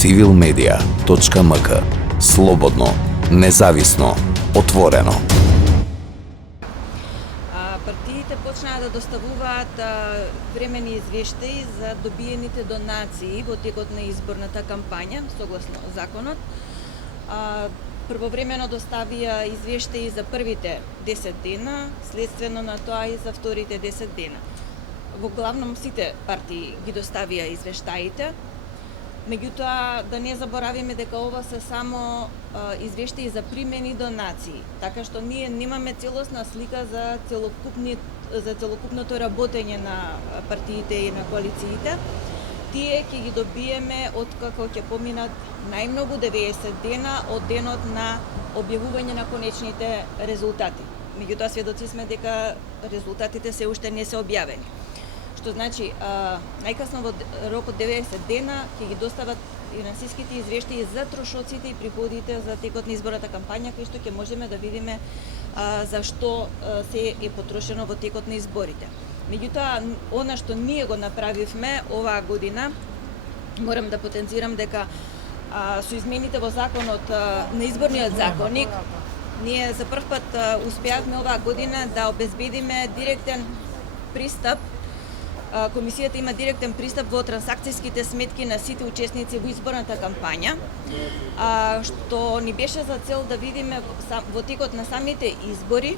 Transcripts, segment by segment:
civilmedia.mk. Слободно, независно, отворено. Партиите почнаа да доставуваат времени извештаи за добиените донации во текот на изборната кампања, согласно законот. Првовремено доставија извештаи за првите 10 дена, следствено на тоа и за вторите 10 дена. Во главном сите партии ги доставија извештаите, меѓутоа да не заборавиме дека ова се само извештаи за примени донации, така што ние немаме целосна слика за целокупното работење на партиите и на коалициите. Тие ќе ги добиеме откако ќе поминат најмногу 90 дена од денот на објавување на конечните резултати. Меѓутоа сведоци сме дека резултатите се уште не се објавени. Што значи, најкасно во рок од 90 дена ќе ги достават финансиските извештаи за трошоците и приходите за текот на изборната кампања, кај што ќе можеме да видиме за што се е потрошено во текот на изборите. Меѓутоа, она што ние го направивме оваа година, морам да потенцирам дека со измените во законот на изборниот законник, ние за прв пат успеавме оваа година да обезбедиме директен пристап. Комисијата има директен пристап во трансакцијските сметки на сите учесници во изборната кампања, што ни беше за цел да видиме во текот на самите избори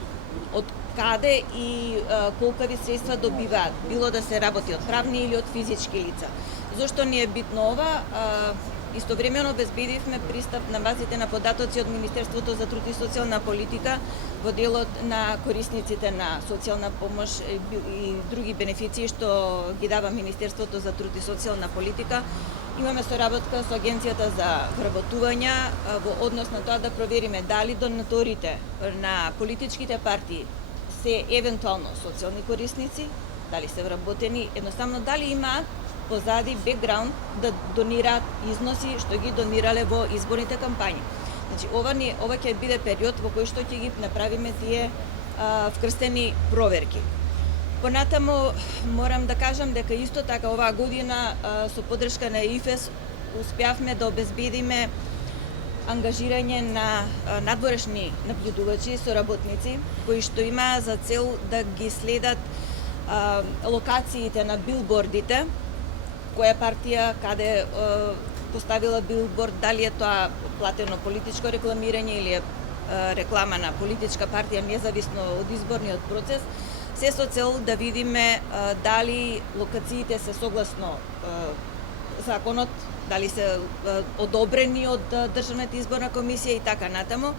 од каде и колкави средства добиваат, било да се работи од правни или од физички лица. Зошто ни е битно ова? Истовремено обезбедивме пристап на базите на податоци од Министерството за труд и социјална политика во делот на корисниците на социјална помош и други бенефиции што ги дава Министерството за труд и социјална политика. Имаме соработка со Агенцијата за вработување во однос на тоа да провериме дали донаторите на политичките партии се евентуално социјални корисници, дали се вработени, едноставно дали имаат позади бекграунд да донираат износи што ги донирале во изборните кампањи. Значи, ова ќе биде период во кој што ќе ги направиме тие вкрстени проверки. Понатаму морам да кажам дека исто така оваа година со поддршка на ИФЕС успеавме да обезбедиме ангажирање на надворешни набљудувачи и соработници кои што имаа за цел да ги следат локациите на билбордите, која партија каде поставила билборд, дали е тоа платено политичко рекламирање или е реклама на политичка партија независно од изборниот процес, се со цел да видиме дали локациите се согласно законот, дали се одобрени од Државната изборна комисија и така натаму.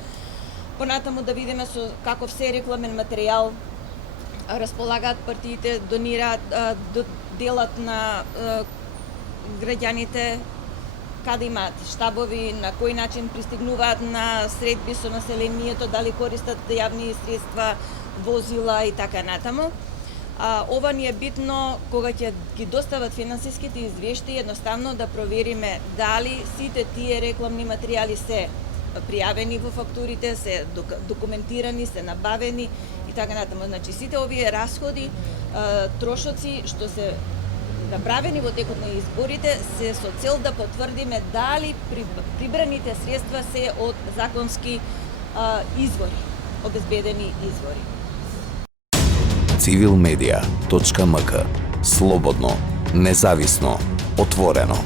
Понатаму да видиме со каков се рекламен материјал располагаат партиите, донираат, делат на граѓаните, каде имаат штабови, на кој начин пристигнуваат на средби со населението, дали користат јавни средства, возила и така натаму. Ова ни е битно кога ќе ги достават финансиските извештаи, едноставно да провериме дали сите тие рекламни материјали се пријавени во фактурите, се документирани, се набавени и така натаму. Значи сите овие расходи, трошоци што се направени во текот на изборите се со цел да потврдиме дали прибраните средства се од законски извори, обезбедени извори. civilmedia.mk. Слободно, независно, отворено.